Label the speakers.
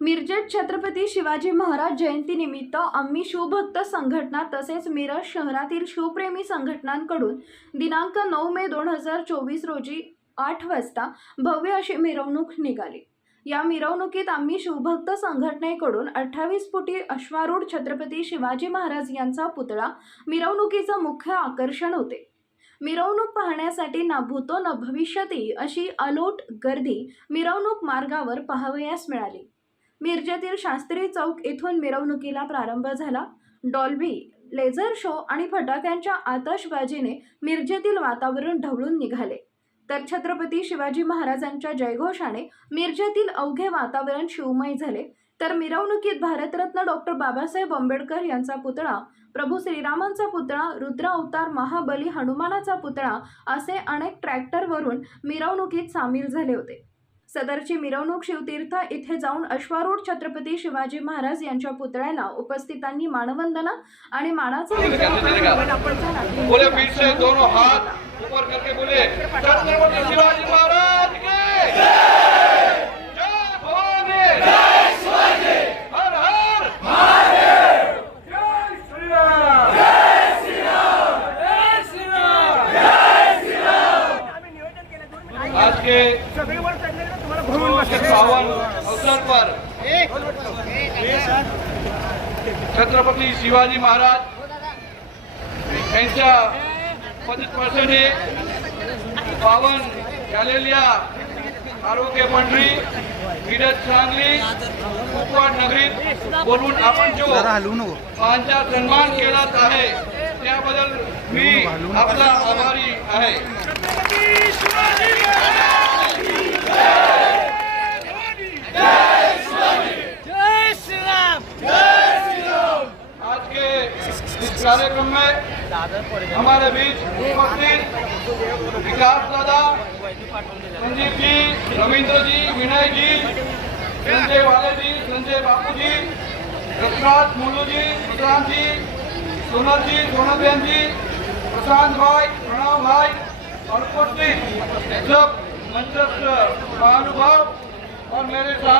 Speaker 1: मिरजेत छत्रपती शिवाजी महाराज जयंतीनिमित्त आम्ही शिवभक्त संघटना तसेच मिरज शहरातील शिवप्रेमी संघटनांकडून दिनांक नऊ मे दोन हजार चोवीस रोजी आठ वाजता भव्य अशी मिरवणूक निघाली. या मिरवणुकीत आम्ही शिवभक्त संघटनेकडून अठ्ठावीस फुटी अश्वारूढ छत्रपती शिवाजी महाराज यांचा पुतळा मिरवणुकीचं मुख्य आकर्षण होते. मिरवणूक पाहण्यासाठी ना भूतो न भविष्यती अशी अलोट गर्दी मिरवणूक मार्गावर पाहावयास मिळाली. मिरजेतील शास्त्री चौक येथून मिरवणुकीला प्रारंभ झाला. डॉल्बी लेझर शो आणि फटाक्यांच्या आतषबाजीने मिरजेतील वातावरण ढवळून निघाले. तर छत्रपती शिवाजी महाराजांच्या जयघोषाने मिरजेतील अवघे वातावरण शिवमय झाले. तर मिरवणुकीत भारतरत्न डॉक्टर बाबासाहेब आंबेडकर यांचा पुतळा प्रभू श्रीरामांचा पुतळा रुद्र अवतार महाबली हनुमानाचा पुतळा असे अनेक ट्रॅक्टरवरून मिरवणुकीत सामील झाले होते. सदरची मिरवणूक शिवतीर्थ इथे जाऊन अश्वारूढ छत्रपती शिवाजी महाराज यांच्या पुतळ्याला उपस्थितांनी मानवंदना आणि मानाचा
Speaker 2: आज के पावन अवसर पर छत्रपती शिवाजी महाराज. यांच्या पदस्पर्शाने पावन झालेल्या आरोग्य मंडळी मिरज सांगली कुपवाड नगरीत बोलून आपण जो माझा सन्मान केला आहे त्याबद्दल मी आपला आभारी आहे. कार्यक्रम में हमारे बीच उपस्थित विकास दादा संजीव जी, रविंद्र जी, विनय जी, संजय वाले जी संजय बापू जी, रघुनाथ मुलू जी, प्रशांत जी, सोनल जी, सोनलबेन जी, प्रशांत भाई, प्रणव भाई, और उपस्थित सब मंचस्थ महानुभाव और मेरे साथ